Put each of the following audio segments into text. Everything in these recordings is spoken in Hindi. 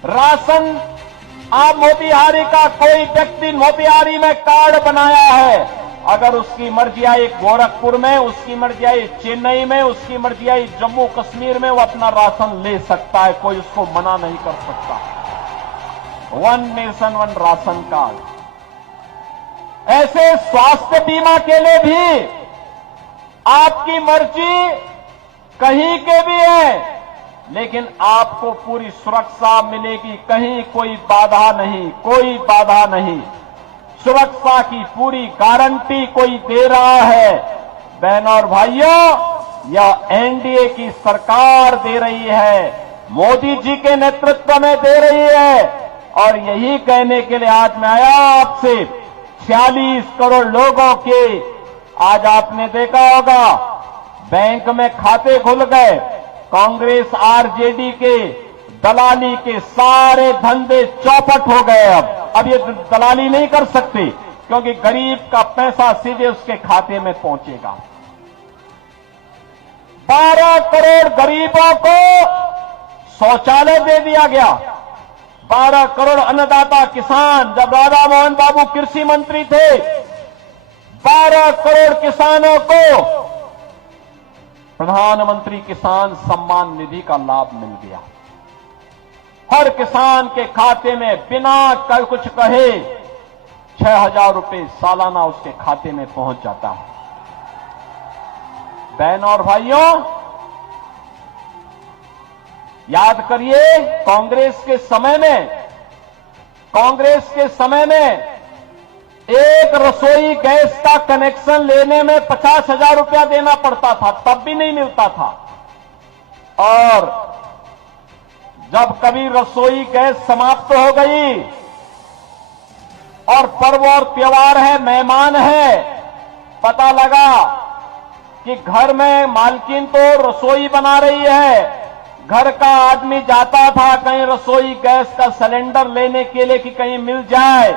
राशन आप मोतिहारी का कोई व्यक्ति मोतिहारी में कार्ड बनाया है, अगर उसकी मर्जी आई गोरखपुर में, उसकी मर्जी आई चेन्नई में, उसकी मर्जी आई जम्मू कश्मीर में, वो अपना राशन ले सकता है, कोई उसको मना नहीं कर सकता। One nation one ration card. ऐसे स्वास्थ्य बीमा के लिए भी आपकी मर्जी कहीं के भी है, लेकिन आपको पूरी सुरक्षा मिलेगी, कहीं कोई बाधा नहीं, कोई बाधा नहीं। सुरक्षा की पूरी गारंटी कोई दे रहा है। बहनों और भाइयों, यह एनडीए की सरकार दे रही है, मोदी जी के नेतृत्व में दे रही है। और यही कहने के लिए आज मैं आया आपसे, 46 करोड़ लोगों के, आज आपने देखा होगा बैंक में खाते खुल गए, कांग्रेस आरजेडी के दलाली के सारे धंधे चौपट हो गए। अब ये दलाली नहीं कर सकते, क्योंकि गरीब का पैसा सीधे उसके खाते में पहुंचेगा। 12 करोड़ गरीबों को शौचालय दे दिया गया। 12 करोड़ अन्नदाता किसान, जब राधा मोहन बाबू कृषि मंत्री थे, 12 करोड़ किसानों को प्रधानमंत्री किसान सम्मान निधि का लाभ मिल गया। हर किसान के खाते में बिना कुछ कहे 6,000 रुपए सालाना उसके खाते में पहुंच जाता है। बहनों और भाइयों, याद करिए, कांग्रेस के समय में एक रसोई गैस का कनेक्शन लेने में 50,000 रुपया देना पड़ता था, तब भी नहीं मिलता था। और जब कभी रसोई गैस समाप्त हो गई और पर्व और त्योहार है, मेहमान है, पता लगा कि घर में मालकिन तो रसोई बना रही है, घर का आदमी जाता था कहीं रसोई गैस का सिलेंडर लेने के लिए कि कहीं मिल जाए,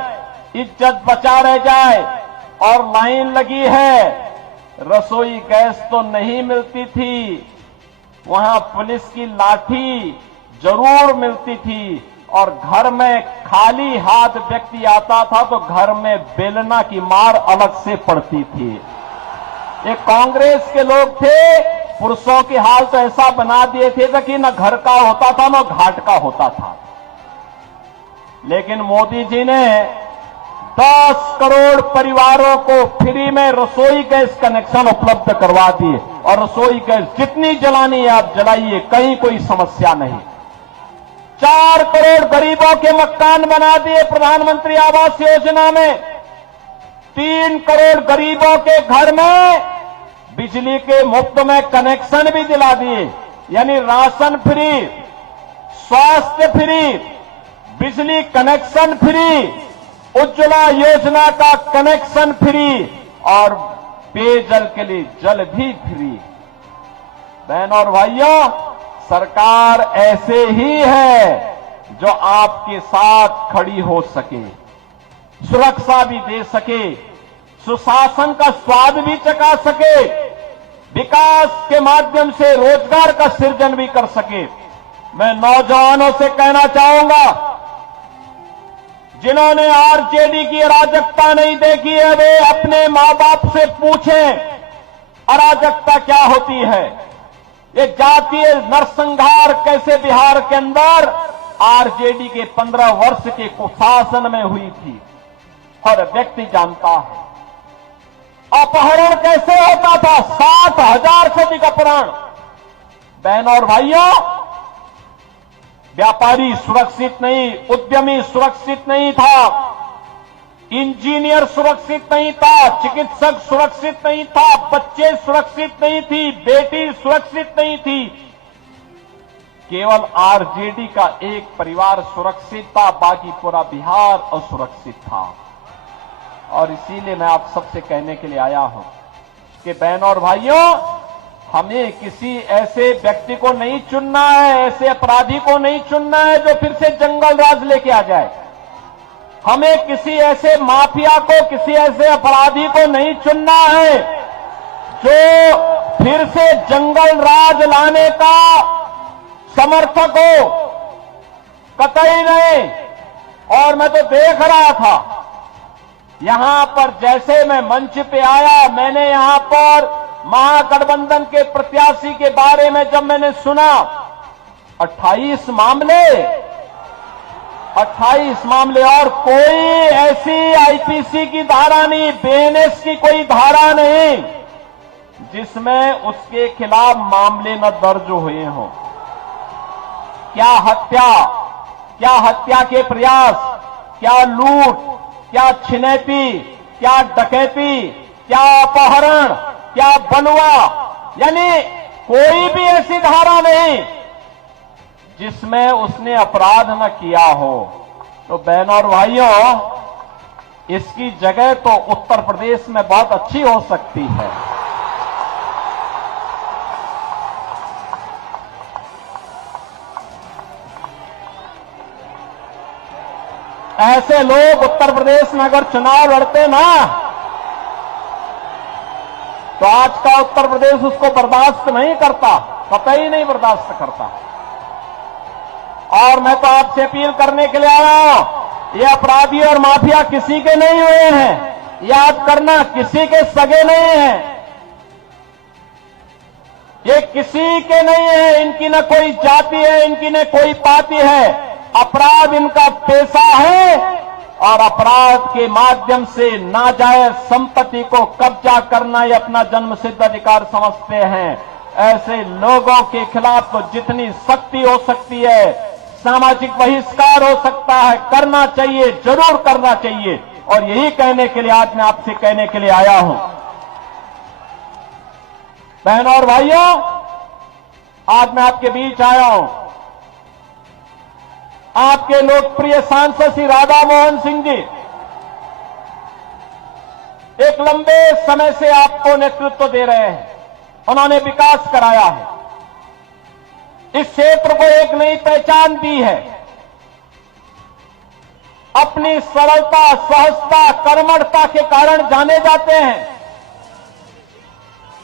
इज्जत बचा रह जाए, और लाइन लगी है, रसोई गैस तो नहीं मिलती थी, वहां पुलिस की लाठी जरूर मिलती थी, और घर में खाली हाथ व्यक्ति आता था तो घर में बेलना की मार अलग से पड़ती थी। ये कांग्रेस के लोग थे, पुरुषों की हाल तो ऐसा बना दिए थे कि न घर का होता था न घाट का होता था। लेकिन मोदी जी ने 10 करोड़ परिवारों को फ्री में रसोई गैस कनेक्शन उपलब्ध करवा दिए, और रसोई गैस जितनी जलानी है आप जलाइए, कहीं कोई समस्या नहीं। 4 करोड़ गरीबों के मकान बना दिए प्रधानमंत्री आवास योजना में। 3 करोड़ गरीबों के घर में बिजली के मुफ्त में कनेक्शन भी दिला दिए, यानी राशन फ्री, स्वास्थ्य फ्री, बिजली कनेक्शन फ्री, उज्ज्वला योजना का कनेक्शन फ्री, और पेयजल के लिए जल भी फ्री। बहनों और भाइयों, सरकार ऐसे ही है जो आपके साथ खड़ी हो सके, सुरक्षा भी दे सके, सुशासन का स्वाद भी चखा सके, विकास के माध्यम से रोजगार का सृजन भी कर सके। मैं नौजवानों से कहना चाहूंगा, जिन्होंने आरजेडी की अराजकता नहीं देखी है, वे अपने मां बाप से पूछें अराजकता क्या होती है। ये जातीय नरसंहार कैसे बिहार के अंदर आरजेडी के 15 वर्ष के कुशासन में हुई थी, हर व्यक्ति जानता है। अपहरण कैसे होता था, 60,000 से अधिक अपहरण। बहनों और भाइयों, व्यापारी सुरक्षित नहीं, उद्यमी सुरक्षित नहीं था, इंजीनियर सुरक्षित नहीं था, चिकित्सक सुरक्षित नहीं था, बच्चे सुरक्षित नहीं थी, बेटी सुरक्षित नहीं थी। केवल आरजेडी का एक परिवार सुरक्षित था, बाकी पूरा बिहार असुरक्षित था। और इसीलिए मैं आप सबसे कहने के लिए आया हूं कि बहनों और भाइयों, हमें किसी ऐसे व्यक्ति को नहीं चुनना है, ऐसे अपराधी को नहीं चुनना है जो फिर से जंगल राज लेके आ जाए। हमें किसी ऐसे माफिया को, किसी ऐसे अपराधी को नहीं चुनना है जो फिर से जंगल राज लाने का समर्थक हो। कतई नहीं। और मैं तो देख रहा था यहां पर, जैसे मैं मंच पे आया, मैंने यहां पर महागठबंधन के प्रत्याशी के बारे में जब मैंने सुना, 28 मामले और कोई ऐसी आईपीसी की धारा नहीं, बीएनएस की कोई धारा नहीं जिसमें उसके खिलाफ मामले न दर्ज हुए हों। क्या हत्या के प्रयास, क्या लूट, क्या छिनैती, क्या डकैती, क्या अपहरण, क्या बलवा, यानी कोई भी ऐसी धारा नहीं जिसमें उसने अपराध न किया हो। तो बहनों और भाइयों, इसकी जगह तो उत्तर प्रदेश में बहुत अच्छी हो सकती है। ऐसे लोग उत्तर प्रदेश में अगर चुनाव लड़ते ना, तो आज का उत्तर प्रदेश उसको बर्दाश्त नहीं करता, कतई नहीं बर्दाश्त करता। और मैं तो आपसे अपील करने के लिए आया हूं, ये अपराधी और माफिया किसी के नहीं हुए हैं, याद करना, किसी के सगे नहीं हैं, ये किसी के नहीं है, इनकी न कोई जाति है, इनकी न कोई पाति है। अपराध इनका पेशा है और अपराध के माध्यम से नाजायज संपत्ति को कब्जा करना ये अपना जन्मसिद्ध अधिकार समझते हैं। ऐसे लोगों के खिलाफ तो जितनी सख्ती हो सकती है, सामाजिक बहिष्कार हो सकता है, करना चाहिए, जरूर करना चाहिए। और यही कहने के लिए आज मैं आपसे कहने के लिए आया हूं। बहनों और भाइयों, आज मैं आपके बीच आया हूं। आपके लोकप्रिय सांसद श्री राधा मोहन सिंह जी एक लंबे समय से आपको नेतृत्व दे रहे हैं, उन्होंने विकास कराया है, इस क्षेत्र को एक नई पहचान दी है। अपनी सरलता, सहजता, कर्मठता के कारण जाने जाते हैं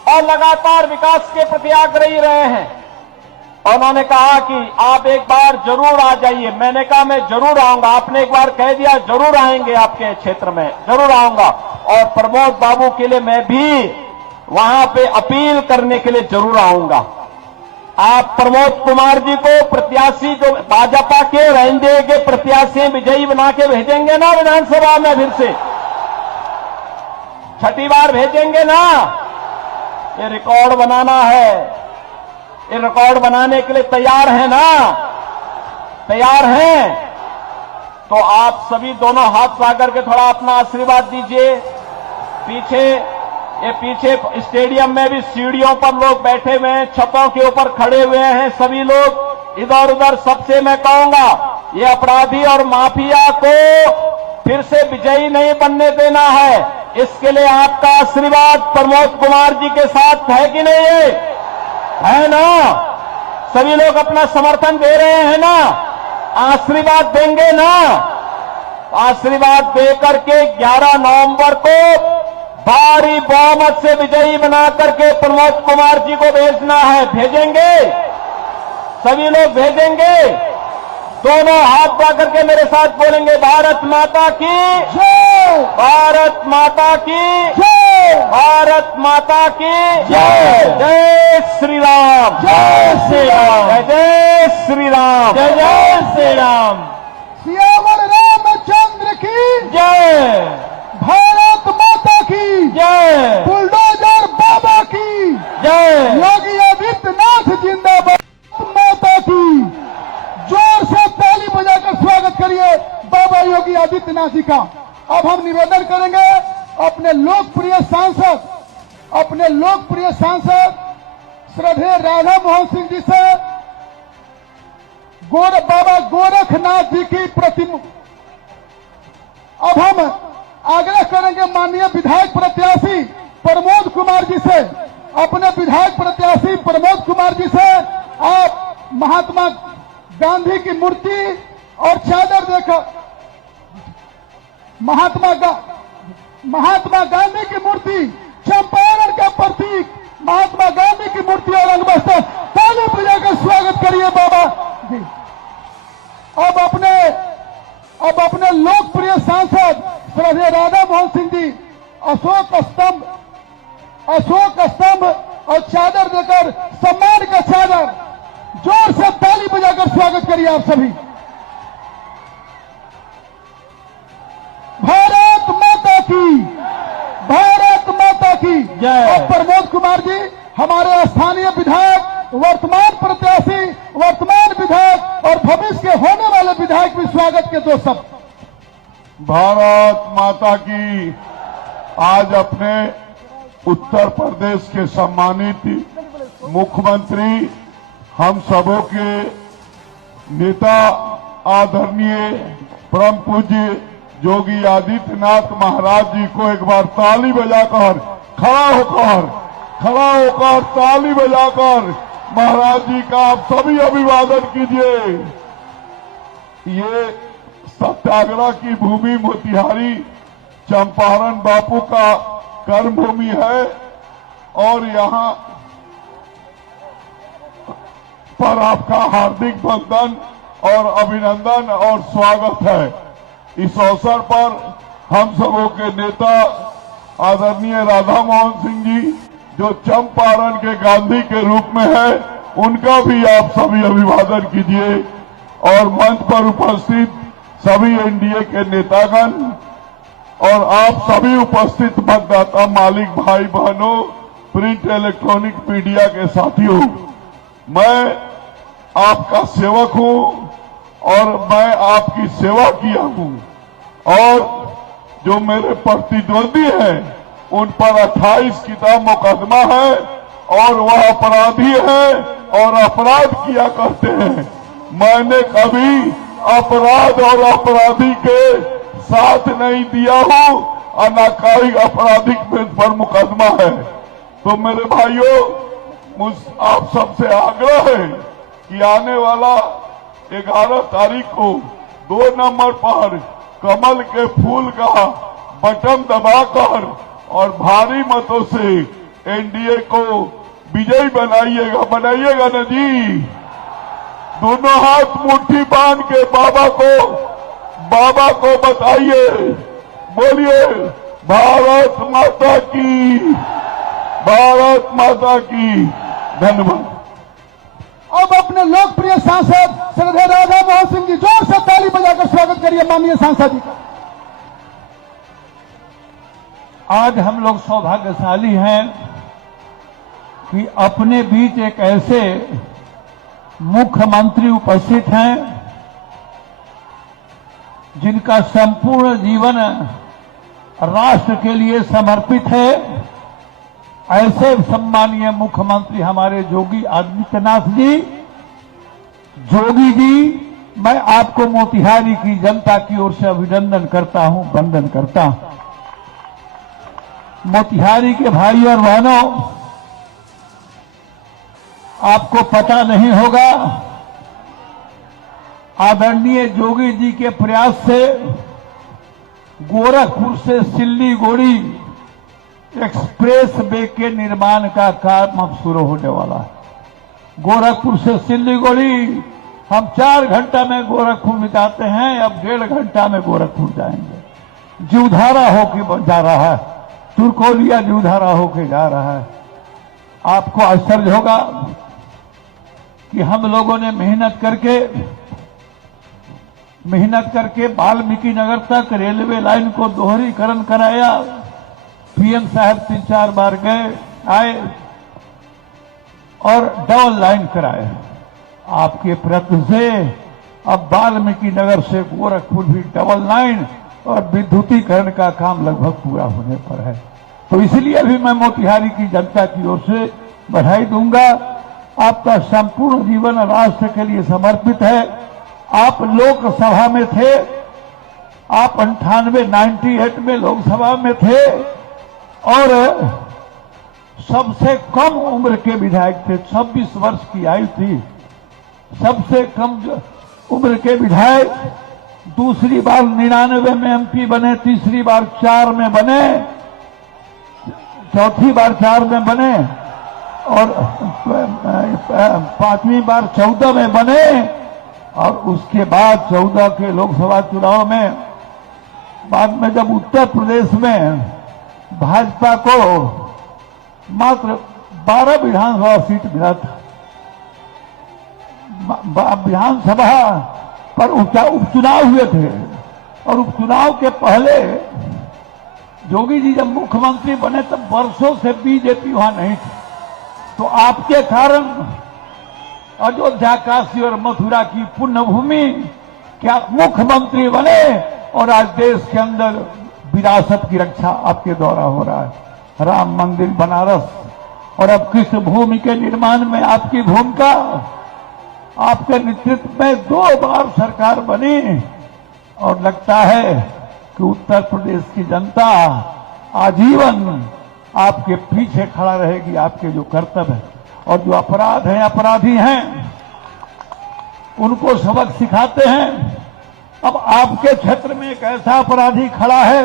और लगातार विकास के प्रति आग्रही रहे हैं। उन्होंने कहा कि आप एक बार जरूर आ जाइए। मैंने कहा मैं जरूर आऊंगा। आपने एक बार कह दिया जरूर आएंगे, आपके क्षेत्र में जरूर आऊंगा। और प्रमोद बाबू के लिए मैं भी वहां पे अपील करने के लिए जरूर आऊंगा। आप प्रमोद कुमार जी को प्रत्याशी, जो भाजपा के एनडीए के प्रत्याशी विजयी बना के भेजेंगे ना विधानसभा में, फिर से छठी बार भेजेंगे ना। ये रिकॉर्ड बनाना है, ये रिकॉर्ड बनाने के लिए तैयार है ना? तैयार हैं? तो आप सभी दोनों हाथ उठा करके थोड़ा अपना आशीर्वाद दीजिए। पीछे स्टेडियम में भी सीढ़ियों पर लोग बैठे हुए हैं, छतों के ऊपर खड़े हुए हैं सभी लोग। इधर उधर सबसे मैं कहूंगा, ये अपराधी और माफिया को फिर से विजयी नहीं बनने देना है। इसके लिए आपका आशीर्वाद प्रमोद कुमार जी के साथ है कि नहीं है ना? सभी लोग अपना समर्थन दे रहे हैं ना? आशीर्वाद देंगे ना? आशीर्वाद देकर के 11 नवंबर को भारी बहुमत से विजयी बना करके प्रमोद कुमार जी को भेजना है। भेजेंगे? सभी लोग भेजेंगे? दोनों हाथ उठा करके मेरे साथ बोलेंगे, भारत माता की जय, भारत माता की जय, भारत माता की जय, जय श्री राम, जय श्री राम, जय श्री राम, जय श्री राम। सियावर रामचंद्र की जय, भारत माता की जय, बुलडोजर बाबा की जय, योगी आदित्यनाथ जिंदाबाद, माता की। जोर से ताली बजाकर स्वागत करिए बाबा योगी आदित्यनाथ जी का। अब हम निवेदन करेंगे अपने लोकप्रिय सांसद श्रद्धेय राधा मोहन सिंह जी से बाबा गोरखनाथ जी की प्रतिमा। अब हम आग्रह करेंगे माननीय विधायक प्रत्याशी प्रमोद कुमार जी से, अपने विधायक प्रत्याशी प्रमोद कुमार जी से आप महात्मा गांधी की मूर्ति और चादर देकर महात्मा गांधी की मूर्ति, चंपारण का प्रतीक महात्मा गांधी की मूर्ति और अंगबस्त्र ताली बजाकर स्वागत करिए बाबा जी। अब अपने लोकप्रिय सांसद श्रद्धेय राधा मोहन सिंह जी अशोक स्तंभ और चादर देकर सम्मान का चादर, जोर से ताली बजाकर स्वागत करिए आप सभी। भारत माता की, भारत माता की जय। अब प्रमोद कुमार जी हमारे स्थानीय विधायक, वर्तमान प्रत्याशी, वर्तमान विधायक और भविष्य के होने वाले विधायक भी स्वागत के दो शब्द। भारत माता की। आज अपने उत्तर प्रदेश के सम्मानित मुख्यमंत्री, हम सबों के नेता आदरणीय परम पूज्य योगी आदित्यनाथ महाराज जी को एक बार ताली बजाकर खड़ा होकर ताली बजाकर महाराज जी का आप सभी अभिवादन कीजिए। ये सत्याग्रह की भूमि मोतिहारी चंपारण बापू का कर्मभूमि है और यहाँ पर आपका हार्दिक वंदन और अभिनंदन और स्वागत है। इस अवसर पर हम सबों के नेता आदरणीय राधा मोहन सिंह जी, जो चंपारण के गांधी के रूप में है, उनका भी आप सभी अभिवादन कीजिए और मंच पर उपस्थित सभी एनडीए के नेतागण और आप सभी उपस्थित मतदाता मालिक भाई बहनों, प्रिंट इलेक्ट्रॉनिक मीडिया के साथियों, मैं आपका सेवक हूं और मैं आपकी सेवा किया हूं और जो मेरे प्रतिद्वंदी हैं उन पर 28 किताब मुकदमा है और वह अपराधी है और अपराध किया करते हैं। मैंने कभी अपराध और अपराधी के साथ नहीं दिया हूं और न कोई आपराधिक पर मुकदमा है। तो मेरे भाइयों, मुझ आप सबसे आग्रह है कि आने वाला 11 तारीख को 2 नंबर पर कमल के फूल का बटन दबाकर और भारी मतों से एनडीए को विजयी बनाइएगा ना जी। दोनों हाथ मुट्ठी बांध के बाबा को बताइए, बोलिए भारत माता की, भारत माता की। धन्यवाद। अब अपने लोकप्रिय सांसद श्रद्धेय राधा मोहन सिंह जी, जोर से ताली बजाकर स्वागत करिए माननीय सांसद जी का। आज हम लोग सौभाग्यशाली हैं कि अपने बीच एक ऐसे मुख्यमंत्री उपस्थित हैं जिनका संपूर्ण जीवन राष्ट्र के लिए समर्पित है। ऐसे सम्मानीय मुख्यमंत्री हमारे योगी आदित्यनाथ जी। जोगी जी, मैं आपको मोतिहारी की जनता की ओर से अभिनंदन करता हूं, वंदन करता हूं। मोतिहारी के भाई और बहनों, आपको पता नहीं होगा, आदरणीय योगी जी के प्रयास से गोरखपुर से सिल्लीगुड़ी एक्सप्रेस वे के निर्माण का काम अब शुरू होने वाला है। गोरखपुर से सिल्लीगुड़ी हम 4 घंटा में गोरखपुर में जाते हैं, अब 1.5 घंटा में गोरखपुर जाएंगे। जीवधारा होके जा रहा है, तुर्कोलिया जीवधारा होके जा रहा है। आपको आश्चर्य होगा कि हम लोगों ने मेहनत करके वाल्मीकि नगर तक रेलवे लाइन को दोहरीकरण कराया। पीएम साहब 3-4 बार गए आए और डबल लाइन कराए। आपके प्रयत्न से अब वाल्मीकि नगर से गोरखपुर भी डबल लाइन और विद्युतीकरण का काम लगभग पूरा होने पर है। तो इसलिए अभी मैं मोतिहारी की जनता की ओर से बधाई दूंगा। आपका संपूर्ण जीवन राष्ट्र के लिए समर्पित है। आप लोकसभा में थे, आप 98 में लोकसभा में थे और सबसे कम उम्र के विधायक थे। 26 वर्ष की आयु थी, सबसे कम उम्र के विधायक। दूसरी बार 99 में एमपी बने, तीसरी बार 4 में बने, चौथी बार 4 में बने और 5वीं बार 14 में बने और उसके बाद 14 के लोकसभा चुनाव में, बाद में जब उत्तर प्रदेश में भाजपा को मात्र 12 विधानसभा सीट मिला था, विधानसभा पर उपचुनाव हुए थे और उपचुनाव के पहले योगी जी जब मुख्यमंत्री बने तब वर्षों से बीजेपी वहां नहीं थी। तो आपके कारण अयोध्या, काशी और मथुरा की पुण्यभूमि क्या मुख्यमंत्री बने और आज देश के अंदर विरासत की रक्षा आपके द्वारा हो रहा है। राम मंदिर बनारस और अब कृष्ण भूमि के निर्माण में आपकी भूमिका, आपके नेतृत्व में 2 बार सरकार बनी और लगता है कि उत्तर प्रदेश की जनता आजीवन आपके पीछे खड़ा रहेगी। आपके जो कर्तव्य है और जो अपराध हैं, अपराधी हैं, उनको सबक सिखाते हैं। अब आपके क्षेत्र में एक ऐसा अपराधी खड़ा है,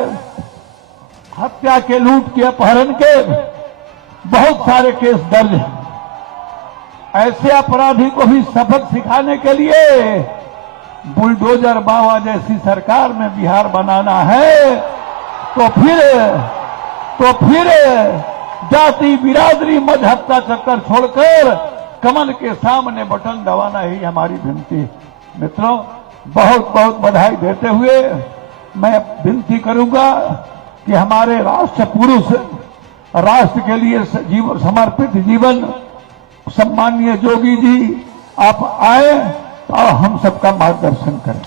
हत्या के, लूट के, अपहरण के बहुत सारे केस दर्ज हैं। ऐसे अपराधी को भी सबक सिखाने के लिए बुलडोजर बाबा जैसी सरकार में बिहार बनाना है तो फिर जाति, बिरादरी, मजहब का चक्कर छोड़कर कमल के सामने बटन दबाना ही हमारी विनती। मित्रों, बहुत बहुत बधाई देते हुए मैं विनती करूंगा कि हमारे राष्ट्र पुरुष, राष्ट्र के लिए समर्पित जीवन सम्माननीय योगी जी आप आए और हम सबका मार्गदर्शन करें।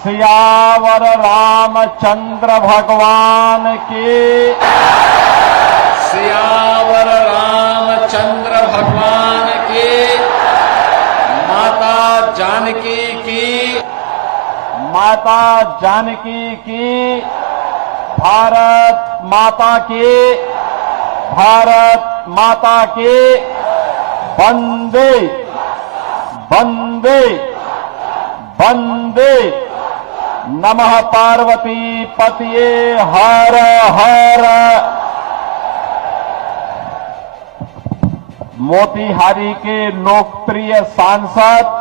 सियावर रामचंद्र भगवान की, सियावर रामचंद्र भगवान की, माता जानकी की, माता जानकी की, भारत माता की, भारत माता की, वंदे वंदे वंदे, नमः पार्वती पतिये हर हर। मोतिहारी के लोकप्रिय सांसद,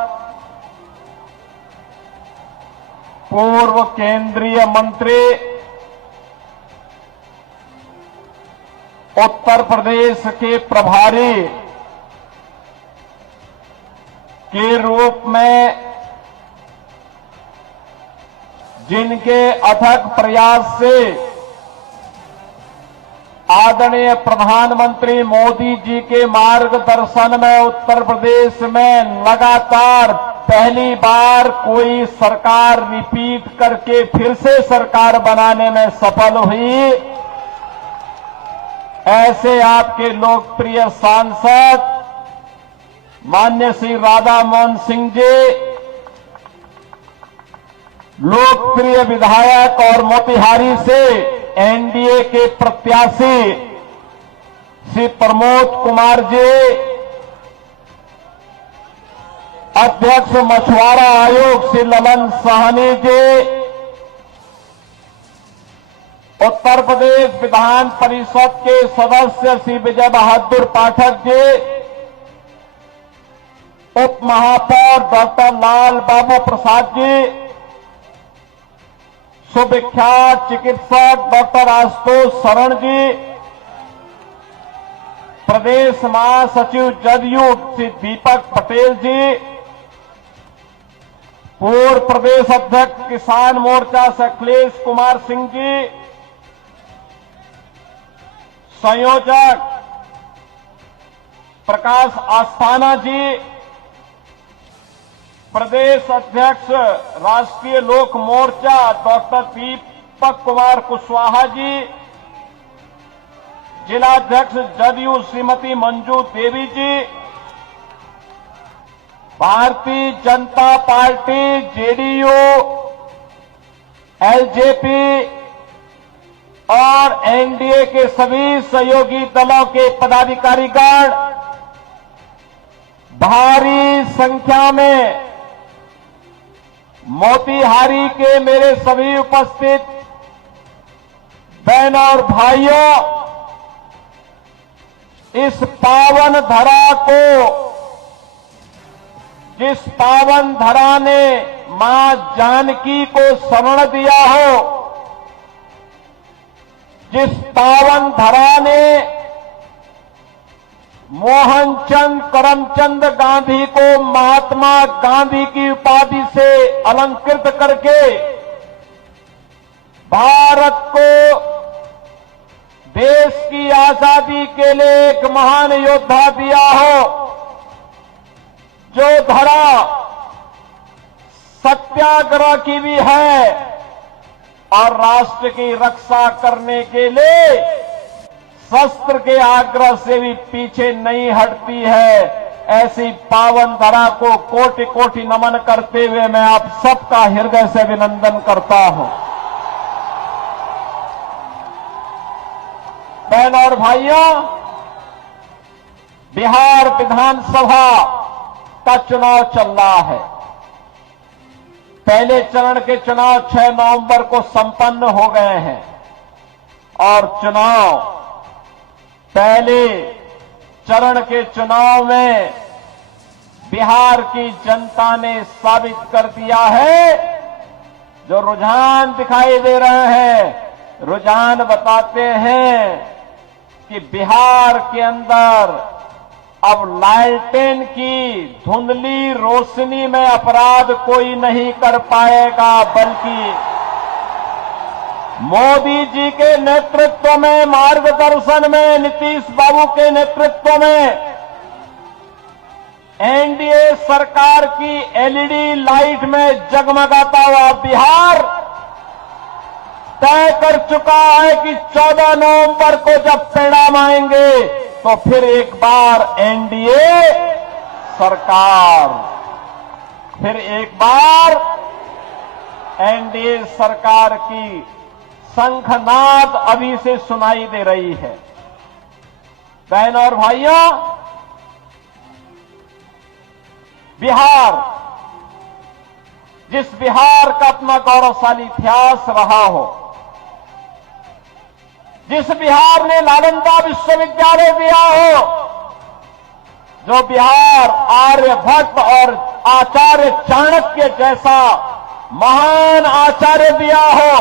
पूर्व केंद्रीय मंत्री, उत्तर प्रदेश के प्रभारी के रूप में जिनके अथक प्रयास से आदरणीय प्रधानमंत्री मोदी जी के मार्गदर्शन में उत्तर प्रदेश में लगातार पहली बार कोई सरकार रिपीट करके फिर से सरकार बनाने में सफल हुई, ऐसे आपके लोकप्रिय सांसद माननीय श्री राधा मोहन सिंह जी, लोकप्रिय विधायक और मोतिहारी से एनडीए के प्रत्याशी श्री प्रमोद कुमार जी, अध्यक्ष मछुआरा आयोग श्री ललन साहनी जी, उत्तर प्रदेश विधान परिषद के सदस्य श्री विजय बहादुर पाठक जी, उप महापौर डॉक्टर लाल बाबू प्रसाद जी, सुविख्यात चिकित्सक डॉक्टर आशुतोष शरण जी, प्रदेश महासचिव जदयू श्री दीपक पटेल जी, पूर्व प्रदेश अध्यक्ष किसान मोर्चा से अखिलेश कुमार सिंह जी, संयोजक प्रकाश आस्थाना जी, प्रदेश अध्यक्ष राष्ट्रीय लोक मोर्चा डॉक्टर दीपक कुमार कुशवाहा जी, जिलाध्यक्ष जदयू श्रीमती मंजू देवी जी, Bharatiya Janata party JDU, LJP और एनडीए के सभी सहयोगी दलों के पदाधिकारीगण भारी संख्या में मोतीहारी के मेरे सभी उपस्थित बहन और भाइयों, इस पावन धरा को, जिस पावन धरा ने मां जानकी को शरण दिया हो, जिस पावन धरा ने मोहनचंद करमचंद गांधी को महात्मा गांधी की उपाधि से अलंकृत करके भारत को देश की आजादी के लिए एक महान योद्धा दिया हो, जो धरा सत्याग्रह की भी है और राष्ट्र की रक्षा करने के लिए शस्त्र के आग्रह से भी पीछे नहीं हटती है, ऐसी पावन धरा को कोटि कोटि नमन करते हुए मैं आप सबका हृदय से अभिनंदन करता हूं। बहन और भाइयों, बिहार विधानसभा का चुनाव चल रहा है। पहले चरण के चुनाव 6 नवंबर को संपन्न हो गए हैं और पहले चरण के चुनाव में बिहार की जनता ने साबित कर दिया है, जो रुझान दिखाई दे रहे हैं, रुझान बताते हैं कि बिहार के अंदर अब लालटेन की धुंधली रोशनी में अपराध कोई नहीं कर पाएगा, बल्कि मोदी जी के नेतृत्व में, मार्गदर्शन में, नीतीश बाबू के नेतृत्व में एनडीए सरकार की एलईडी लाइट में जगमगाता हुआ बिहार तय कर चुका है कि 14 नवंबर को जब परिणाम आएंगे तो फिर एक बार एनडीए सरकार, फिर एक बार एनडीए सरकार की शंखनाद अभी से सुनाई दे रही है। बहन और भाइयों, बिहार, जिस बिहार का अपना गौरवशाली इतिहास रहा हो, जिस बिहार ने नालंदा विश्वविद्यालय दिया हो, जो बिहार आर्यभट्ट और आचार्य चाणक्य जैसा महान आचार्य दिया हो,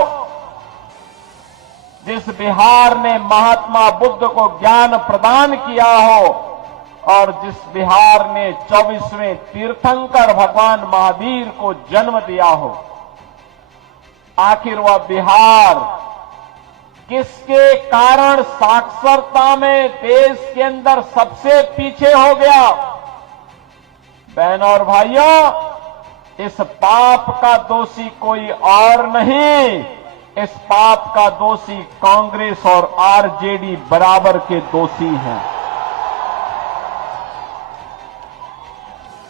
जिस बिहार ने महात्मा बुद्ध को ज्ञान प्रदान किया हो और जिस बिहार ने 24वें तीर्थंकर भगवान महावीर को जन्म दिया हो, आखिर वह बिहार किसके कारण साक्षरता में देश के अंदर सबसे पीछे हो गया? बहन और भाइयों, इस पाप का दोषी कोई और नहीं, इस पाप का दोषी कांग्रेस और आरजेडी बराबर के दोषी हैं।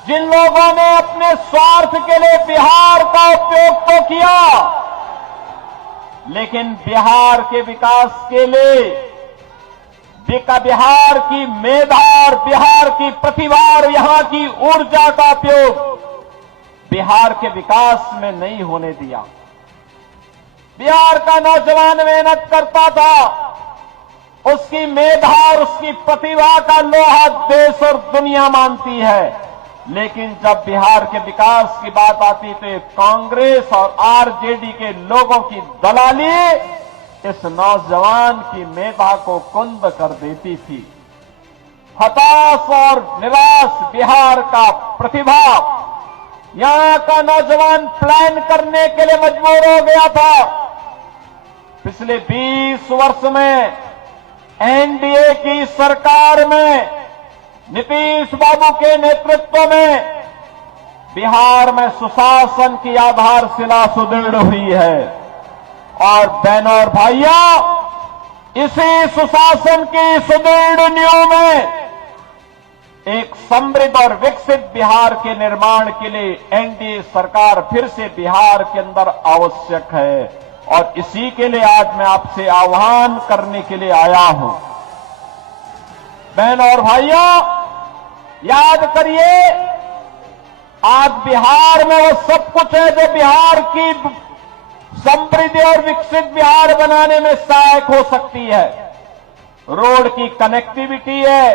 जिन लोगों ने अपने स्वार्थ के लिए बिहार का उपयोग तो किया, लेकिन बिहार के विकास के लिए बिहार की मेधा और बिहार की प्रतिभा और यहां की ऊर्जा का उपयोग बिहार के विकास में नहीं होने दिया। बिहार का नौजवान मेहनत करता था, उसकी मेधा और उसकी प्रतिभा का लोहा देश और दुनिया मानती है, लेकिन जब बिहार के विकास की बात आती तो कांग्रेस और आरजेडी के लोगों की दलाली इस नौजवान की मेधा को कुंद कर देती थी। हताश और निराश बिहार का प्रतिभा, यहां का नौजवान प्लान करने के लिए मजबूर हो गया था। पिछले 20 वर्ष में एनडीए की सरकार में, नीतीश बाबू के नेतृत्व में बिहार में सुशासन की आधारशिला सुदृढ़ हुई है। और बहनों और भाइयों, इसी सुशासन की सुदृढ़ नींव में एक समृद्ध और विकसित बिहार के निर्माण के लिए एनडीए सरकार फिर से बिहार के अंदर आवश्यक है। और इसी के लिए आज मैं आपसे आह्वान करने के लिए आया हूं। बहनों और भाइयों, याद करिए, आज बिहार में वो सब कुछ है जो बिहार की समृद्धि और विकसित बिहार बनाने में सहायक हो सकती है। रोड की कनेक्टिविटी है,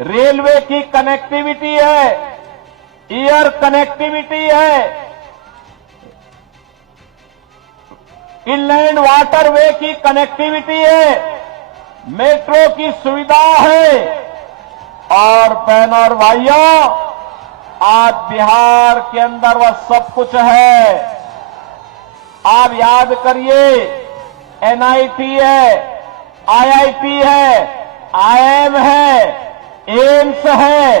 रेलवे की कनेक्टिविटी है, एयर कनेक्टिविटी है, इनलैंड वाटरवे की कनेक्टिविटी है, मेट्रो की सुविधा है। और बहनों और भाइयों, आज बिहार के अंदर वह सब कुछ है। आप याद करिए, एनआईटी है, आईआईटी है, आईआईएम है, एम्स है,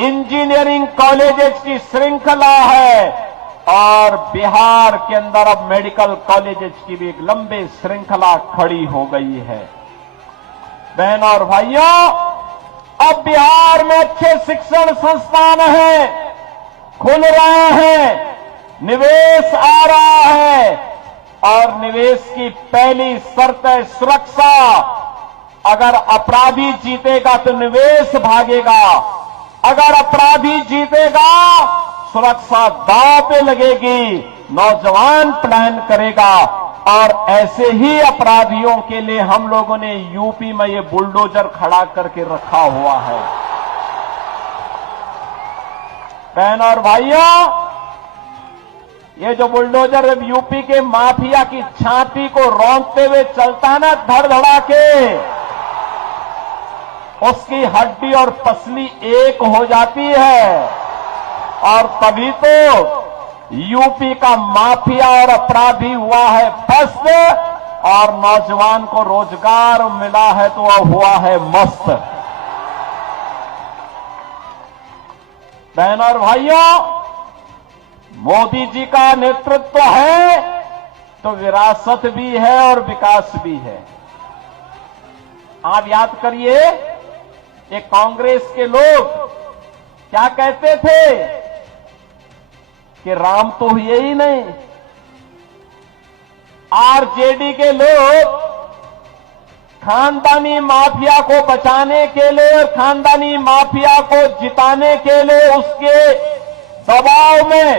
इंजीनियरिंग कॉलेजेस की श्रृंखला है और बिहार के अंदर अब मेडिकल कॉलेजेस की भी एक लंबी श्रृंखला खड़ी हो गई है। बहनों और भाइयों, अब बिहार में अच्छे शिक्षण संस्थान हैं, खुल रहे हैं, निवेश आ रहा है और निवेश की पहली शर्त है सुरक्षा। अगर अपराधी जीतेगा तो निवेश भागेगा, अगर अपराधी जीतेगा सुरक्षा दांव पे लगेगी, नौजवान प्लान करेगा। और ऐसे ही अपराधियों के लिए हम लोगों ने यूपी में ये बुलडोजर खड़ा करके रखा हुआ है। बहनों और भाइयों, ये जो बुलडोजर यूपी के माफिया की छाती को रौंदते हुए चलता है ना, धड़धड़ा के, उसकी हड्डी और पसली एक हो जाती है। और तभी तो यूपी का माफिया और अपराधी हुआ है फस्त और नौजवान को रोजगार मिला है तो वह हुआ है मस्त। बहनों और भाइयों, मोदी जी का नेतृत्व है तो विरासत भी है और विकास भी है। आप याद करिए, ये कांग्रेस के लोग क्या कहते थे कि राम तो हुए ही नहीं। आरजेडी के लोग खानदानी माफिया को बचाने के लिए और खानदानी माफिया को जिताने के लिए उसके दबाव में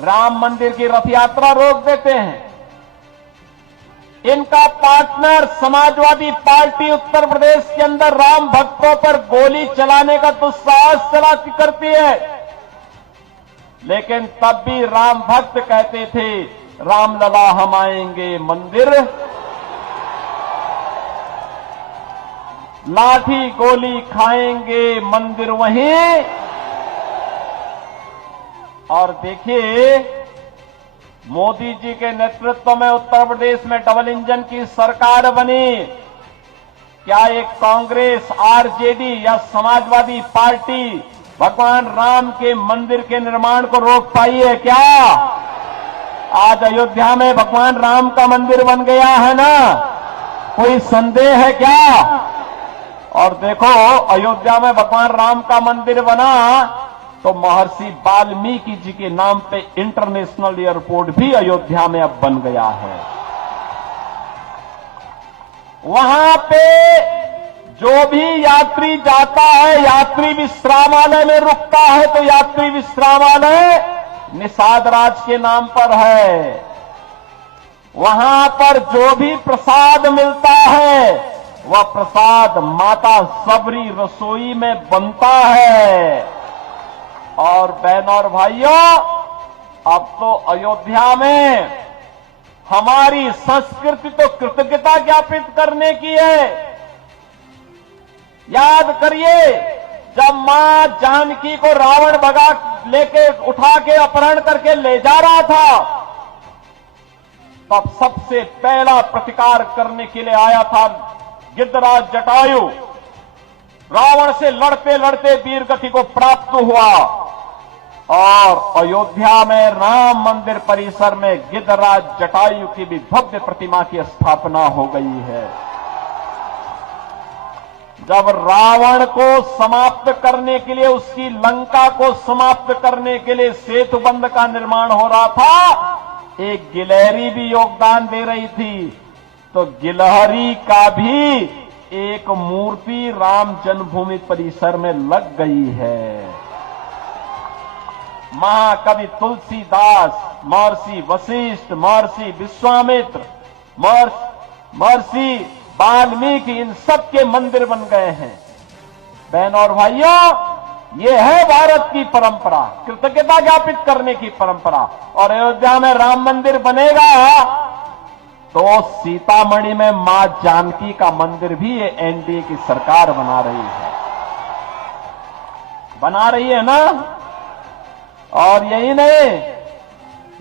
राम मंदिर की रथ यात्रा रोक देते हैं। इनका पार्टनर समाजवादी पार्टी उत्तर प्रदेश के अंदर राम भक्तों पर गोली चलाने का दुस्साहस करती है, लेकिन तब भी राम भक्त कहते थे राम लला हम आएंगे मंदिर, लाठी गोली खाएंगे मंदिर वहीं। और देखिए, मोदी जी के नेतृत्व में उत्तर प्रदेश में डबल इंजन की सरकार बनी। क्या एक कांग्रेस, आरजेडी या समाजवादी पार्टी भगवान राम के मंदिर के निर्माण को रोक पाई है क्या? आज अयोध्या में भगवान राम का मंदिर बन गया है ना, कोई संदेह है क्या? और देखो, अयोध्या में भगवान राम का मंदिर बना तो महर्षि वाल्मीकि जी के नाम पे इंटरनेशनल एयरपोर्ट भी अयोध्या में अब बन गया है। वहां पे जो भी यात्री जाता है, यात्री विश्रामालय में रुकता है तो यात्री विश्रामालय निषाद राज के नाम पर है। वहां पर जो भी प्रसाद मिलता है वह प्रसाद माता सबरी रसोई में बनता है। और बहनों और भाइयों, अब तो अयोध्या में हमारी संस्कृति तो कृतज्ञता ज्ञापित करने की है। याद करिए, जब मां जानकी को रावण भगा लेके उठा के अपहरण करके ले जा रहा था, तब सबसे पहला प्रतिकार करने के लिए आया था गिद्धराज जटायु। रावण से लड़ते लड़ते वीरगति को प्राप्त हुआ और अयोध्या में राम मंदिर परिसर में गिद्धराज जटायु की भी भव्य प्रतिमा की स्थापना हो गई है। जब रावण को समाप्त करने के लिए, उसकी लंका को समाप्त करने के लिए सेतुबंध का निर्माण हो रहा था, एक गिलहरी भी योगदान दे रही थी। तो गिलहरी का भी एक मूर्ति राम जन्मभूमि परिसर में लग गई है। महाकवि तुलसीदास, महर्षि वशिष्ठ, महर्षि विश्वामित्र, महर्षि वाल्मीकि, इन सब के मंदिर बन गए हैं। बहनों और भाइयों, ये है भारत की परंपरा, कृतज्ञता ज्ञापित करने की परंपरा। और अयोध्या में राम मंदिर बनेगा तो सीतामढ़ी में मां जानकी का मंदिर भी ये एनडीए की सरकार बना रही है ना। और यही नहीं,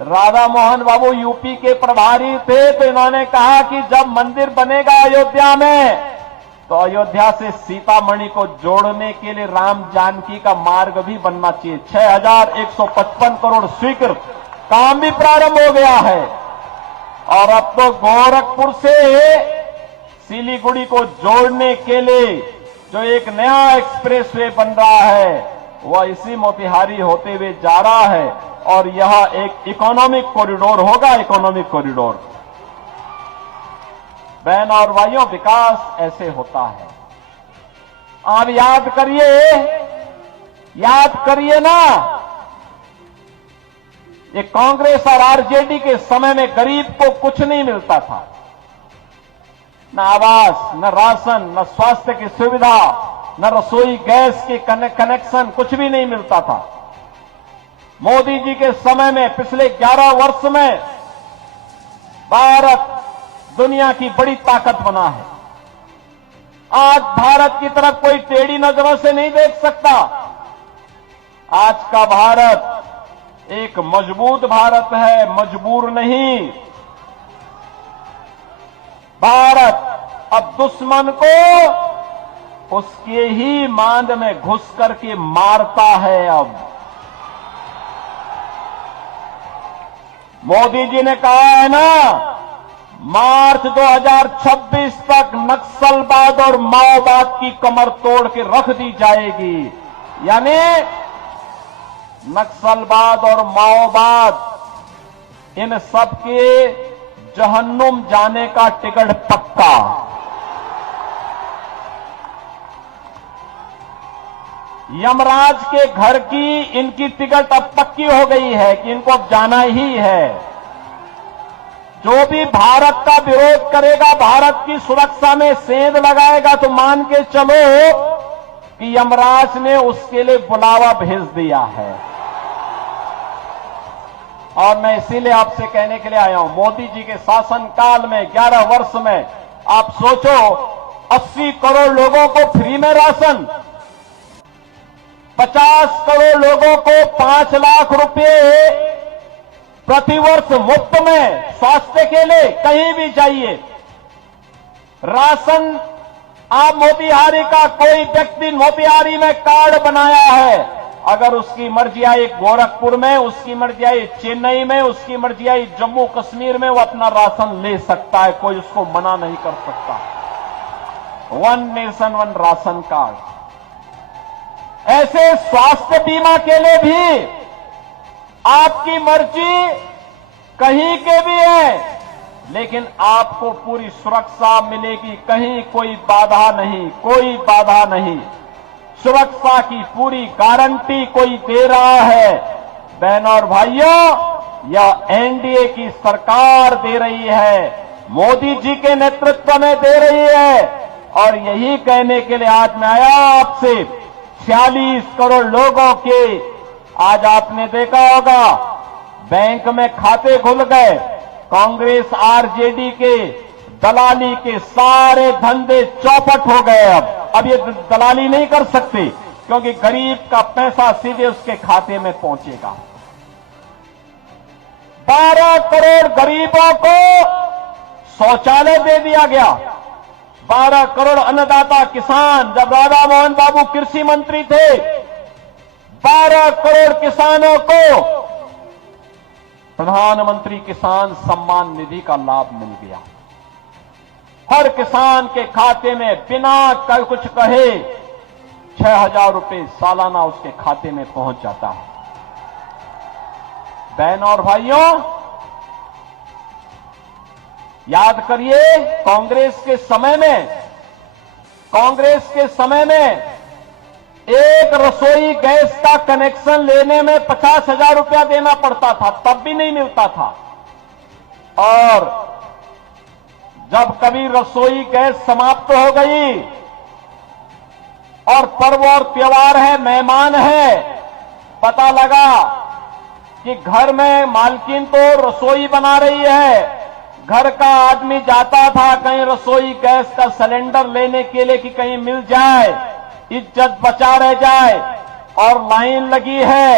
राधा मोहन बाबू यूपी के प्रभारी थे, तो इन्होंने कहा कि जब मंदिर बनेगा अयोध्या में तो अयोध्या से सीतामढ़ी को जोड़ने के लिए राम जानकी का मार्ग भी बनना चाहिए। 6155 करोड़ स्वीकृत, काम भी प्रारंभ हो गया है। और अब तो गोरखपुर से सिलीगुड़ी को जोड़ने के लिए जो एक नया एक्सप्रेसवे बन रहा है वह इसी मोतिहारी होते हुए जा रहा है। और यह एक इकोनॉमिक कॉरिडोर होगा, इकोनॉमिक कॉरिडोर। बहन और भाइयों, विकास ऐसे होता है। आप याद करिए ना, ये कांग्रेस और आरजेडी के समय में गरीब को कुछ नहीं मिलता था, न आवास, न राशन, न स्वास्थ्य की सुविधा, न रसोई गैस के कनेक्शन, कुछ भी नहीं मिलता था। मोदी जी के समय में पिछले 11 वर्ष में भारत दुनिया की बड़ी ताकत बना है। आज भारत की तरफ कोई टेढ़ी नजरों से नहीं देख सकता। आज का भारत एक मजबूत भारत है, मजबूर नहीं। भारत अब दुश्मन को उसके ही मांद में घुस करके मारता है। अब मोदी जी ने कहा है ना, मार्च 2026 तक नक्सलवाद और माओवाद की कमर तोड़ के रख दी जाएगी। यानी नक्सलवाद और माओवाद, इन सब के जहन्नुम जाने का टिकट पक्का। यमराज के घर की इनकी टिकट अब पक्की हो गई है कि इनको अब जाना ही है। जो भी भारत का विरोध करेगा, भारत की सुरक्षा में सेंध लगाएगा, तो मान के चलो कि यमराज ने उसके लिए बुलावा भेज दिया है। और मैं इसीलिए आपसे कहने के लिए आया हूं, मोदी जी के शासनकाल में 11 वर्ष में आप सोचो 80 करोड़ लोगों को फ्री में राशन, 50 करोड़ लोगों को 5 लाख रुपए प्रतिवर्ष मुफ्त में स्वास्थ्य के लिए, कहीं भी जाइए राशन। आप मोतिहारी का कोई व्यक्ति मोतिहारी में कार्ड बनाया है, अगर उसकी मर्जी आई गोरखपुर में, उसकी मर्जी आई चेन्नई में, उसकी मर्जी आई जम्मू कश्मीर में, वो अपना राशन ले सकता है, कोई उसको मना नहीं कर सकता। 1 नेशन 1 राशन कार्ड। ऐसे स्वास्थ्य बीमा के लिए भी आपकी मर्जी कहीं के भी है, लेकिन आपको पूरी सुरक्षा मिलेगी, कहीं कोई बाधा नहीं, कोई बाधा नहीं। सुरक्षा की पूरी गारंटी कोई दे रहा है। बहनों और भाइयों, यह एनडीए की सरकार दे रही है, मोदी जी के नेतृत्व में दे रही है। और यही कहने के लिए आज मैं आया आपसे, 46 करोड़ लोगों के, आज आपने देखा होगा बैंक में खाते खुल गए। कांग्रेस आरजेडी के दलाली के सारे धंधे चौपट हो गए। अब ये दलाली नहीं कर सकते, क्योंकि गरीब का पैसा सीधे उसके खाते में पहुंचेगा। 12 करोड़ गरीबों को शौचालय दे दिया गया। 12 करोड़ अन्नदाता किसान, जब राधा मोहन बाबू कृषि मंत्री थे, 12 करोड़ किसानों को प्रधानमंत्री किसान सम्मान निधि का लाभ मिल गया। हर किसान के खाते में बिना कुछ कहे 6,000 रुपए सालाना उसके खाते में पहुंच जाता है। बहनों और भाइयों, याद करिए कांग्रेस के समय में एक रसोई गैस का कनेक्शन लेने में 50,000 रुपया देना पड़ता था, तब भी नहीं मिलता था। और जब कभी रसोई गैस समाप्त हो गई और पर्व और त्योहार है, मेहमान है, पता लगा कि घर में मालकिन तो रसोई बना रही है, घर का आदमी जाता था कहीं रसोई गैस का सिलेंडर लेने के लिए कि कहीं मिल जाए, इज्जत बचा रह जाए, और लाइन लगी है,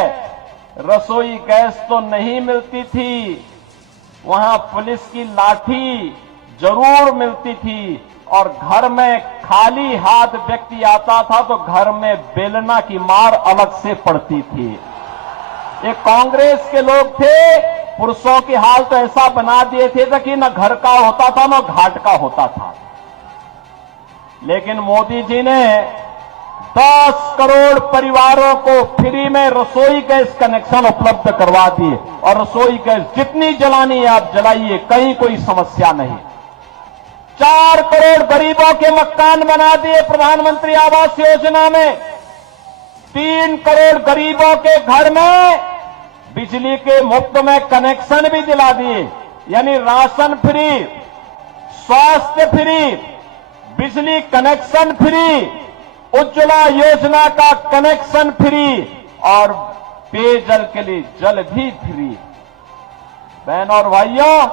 रसोई गैस तो नहीं मिलती थी, वहां पुलिस की लाठी जरूर मिलती थी, और घर में खाली हाथ व्यक्ति आता था तो घर में बेलना की मार अलग से पड़ती थी। ये कांग्रेस के लोग थे, पुरुषों की हाल तो ऐसा बना दिए थे कि न घर का होता था न घाट का होता था। लेकिन मोदी जी ने 10 करोड़ परिवारों को फ्री में रसोई गैस कनेक्शन उपलब्ध करवा दिए, और रसोई गैस जितनी जलानी है आप जलाइए, कहीं कोई समस्या नहीं। 4 करोड़ गरीबों के मकान बना दिए प्रधानमंत्री आवास योजना में। 3 करोड़ गरीबों के घर में बिजली के मुफ्त में कनेक्शन भी दिला दिए, यानी राशन फ्री, स्वास्थ्य फ्री, बिजली कनेक्शन फ्री, उज्ज्वला योजना का कनेक्शन फ्री, और पेयजल के लिए जल भी फ्री। बहन और भाइयों,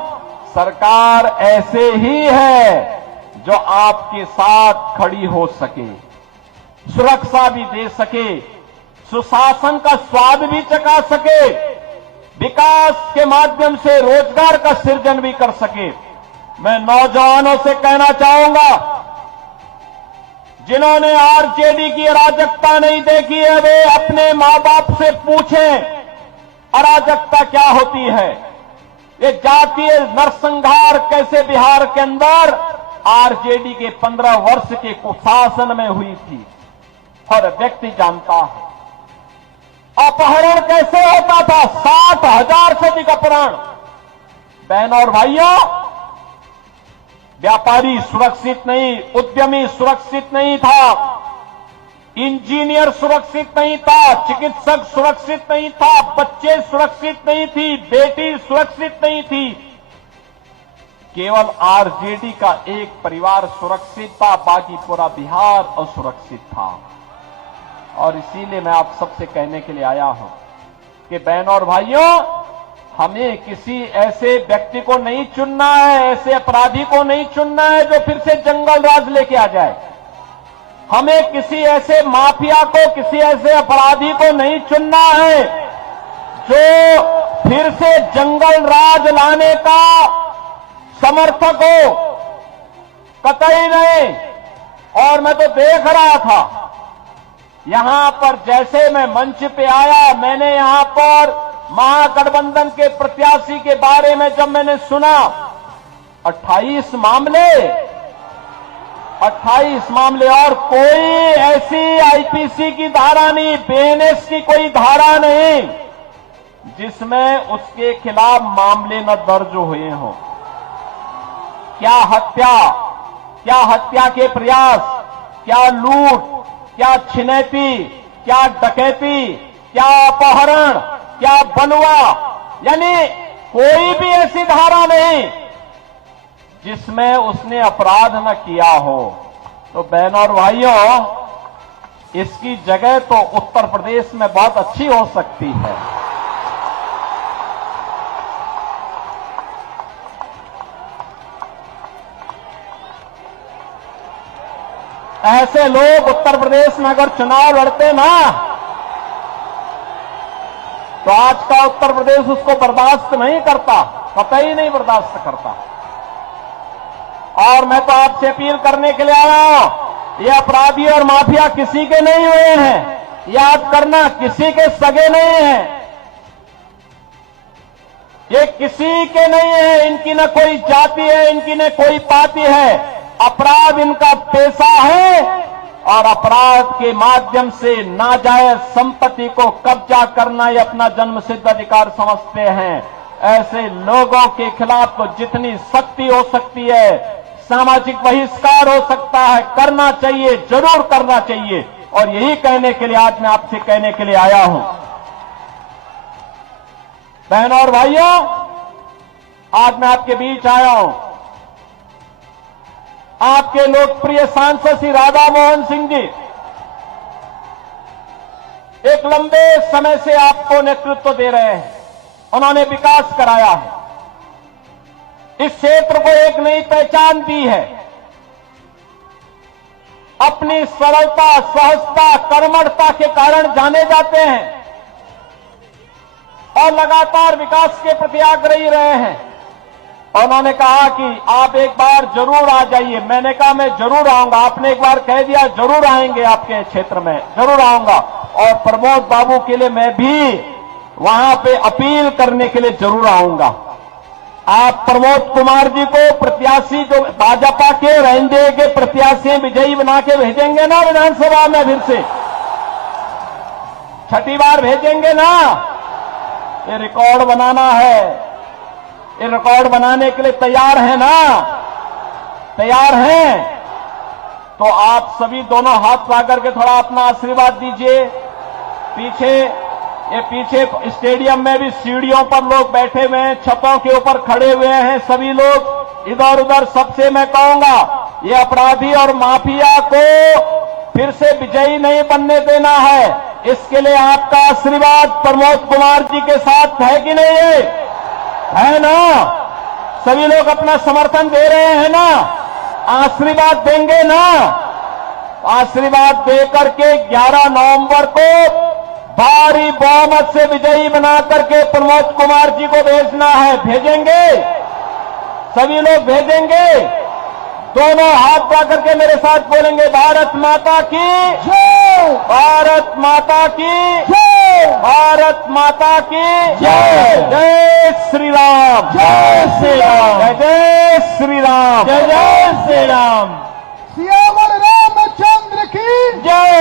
सरकार ऐसे ही है जो आपके साथ खड़ी हो सके, सुरक्षा भी दे सके, सुशासन का स्वाद भी चखा सके, विकास के माध्यम से रोजगार का सृजन भी कर सके। मैं नौजवानों से कहना चाहूंगा, जिन्होंने आरजेडी की अराजकता नहीं देखी है, वे अपने मां बाप से पूछें अराजकता क्या होती है, ये जातीय नरसंहार कैसे बिहार के अंदर आरजेडी के 15 वर्ष के कुशासन में हुई थी, हर व्यक्ति जानता है। अपहरण कैसे होता था, 60,000 से अधिक अपहरण। बहन और भाइयों, व्यापारी सुरक्षित नहीं, उद्यमी सुरक्षित नहीं था, इंजीनियर सुरक्षित नहीं था, चिकित्सक सुरक्षित नहीं था, बच्चे सुरक्षित नहीं थी, बेटी सुरक्षित नहीं थी। केवल आरजेडी का एक परिवार सुरक्षित था, बाकी पूरा बिहार असुरक्षित था। और इसीलिए मैं आप सबसे कहने के लिए आया हूं कि बहन और भाइयों, हमें किसी ऐसे व्यक्ति को नहीं चुनना है, ऐसे अपराधी को नहीं चुनना है जो फिर से जंगल राज लेके आ जाए। हमें किसी ऐसे माफिया को, किसी ऐसे अपराधी को नहीं चुनना है जो फिर से जंगल राज लाने का समर्थक हो, कतई नहीं। और मैं तो देख रहा था यहां पर, जैसे मैं मंच पे आया, मैंने यहां पर महागठबंधन के प्रत्याशी के बारे में जब मैंने सुना, 28 मामले, और कोई ऐसी आईपीसी की धारा नहीं, बीएनएस की कोई धारा नहीं जिसमें उसके खिलाफ मामले न दर्ज हुए हों। क्या हत्या के प्रयास, क्या लूट, क्या छिनैती, क्या डकैती, क्या अपहरण, क्या बलवा, यानी कोई भी ऐसी धारा नहीं जिसमें उसने अपराध न किया हो। तो बहनों और भाइयों, इसकी जगह तो उत्तर प्रदेश में बहुत अच्छी हो सकती है। ऐसे लोग उत्तर प्रदेश में अगर चुनाव लड़ते ना, तो आज का उत्तर प्रदेश उसको बर्दाश्त नहीं करता, कतई नहीं बर्दाश्त करता। और मैं तो आपसे अपील करने के लिए आया हूं, ये अपराधी और माफिया किसी के नहीं हुए हैं, याद करना, किसी के सगे नहीं हैं, ये किसी के नहीं है, इनकी न कोई जाति है, इनकी न कोई पाति है। अपराध इनका पेशा है, और अपराध के माध्यम से नाजायज संपत्ति को कब्जा करना ये अपना जन्मसिद्ध अधिकार समझते हैं। ऐसे लोगों के खिलाफ तो जितनी सख्ती हो सकती है, सामाजिक बहिष्कार हो सकता है, करना चाहिए, जरूर करना चाहिए। और यही कहने के लिए आज मैं आपसे कहने के लिए आया हूं। बहनों और भाइयों, आज मैं आपके बीच आया हूं। आपके लोकप्रिय सांसद श्री राधा मोहन सिंह जी एक लंबे समय से आपको नेतृत्व दे रहे हैं। उन्होंने विकास कराया है, इस क्षेत्र को एक नई पहचान दी है। अपनी सरलता, सहजता, कर्मठता के कारण जाने जाते हैं और लगातार विकास के प्रति आग्रही रहे हैं। उन्होंने कहा कि आप एक बार जरूर आ जाइए। मैंने कहा मैं जरूर आऊंगा। आपने एक बार कह दिया जरूर आएंगे, आपके क्षेत्र में जरूर आऊंगा। और प्रमोद बाबू के लिए मैं भी वहां पे अपील करने के लिए जरूर आऊंगा। आप प्रमोद कुमार जी को प्रत्याशी जो भाजपा के एनडीए के प्रत्याशी विजयी बना के भेजेंगे ना विधानसभा में, फिर से छठी बार भेजेंगे ना। ये रिकॉर्ड बनाना है। ये रिकॉर्ड बनाने के लिए तैयार है ना? तैयार हैं? तो आप सभी दोनों हाथ ला करके थोड़ा अपना आशीर्वाद दीजिए। पीछे स्टेडियम में भी सीढ़ियों पर लोग बैठे हुए हैं, छतों के ऊपर खड़े हुए हैं सभी लोग। इधर उधर सबसे मैं कहूंगा, ये अपराधी और माफिया को फिर से विजयी नहीं बनने देना है। इसके लिए आपका आशीर्वाद प्रमोद कुमार जी के साथ है कि नहीं है ना? सभी लोग अपना समर्थन दे रहे हैं ना? आशीर्वाद देंगे ना? आशीर्वाद देकर के 11 नवंबर को भारी बहुमत से विजयी बना करके प्रमोद कुमार जी को भेजना है। भेजेंगे? सभी लोग भेजेंगे? दोनों हाथ ला करके मेरे साथ बोलेंगे, भारत माता की जय, भारत माता की जय, भारत माता की जय, जय श्री राम, जय श्री राम, जय जय श्री राम, जय जय श्री राम। सियावर रामचंद्र की जय,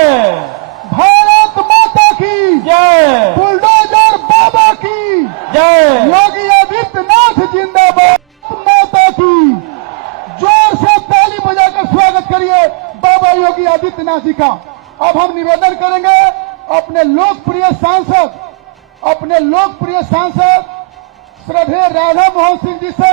भारत माता की जय, बुलडोजर बाबा की जय, योगी आदित्यनाथ जिंदाबाद। माता की जोर से ताली बजाकर स्वागत करिए बाबा योगी आदित्यनाथ जी का। अब हम निवेदन करेंगे अपने लोकप्रिय सांसद श्रद्धेय राधा मोहन सिंह जी से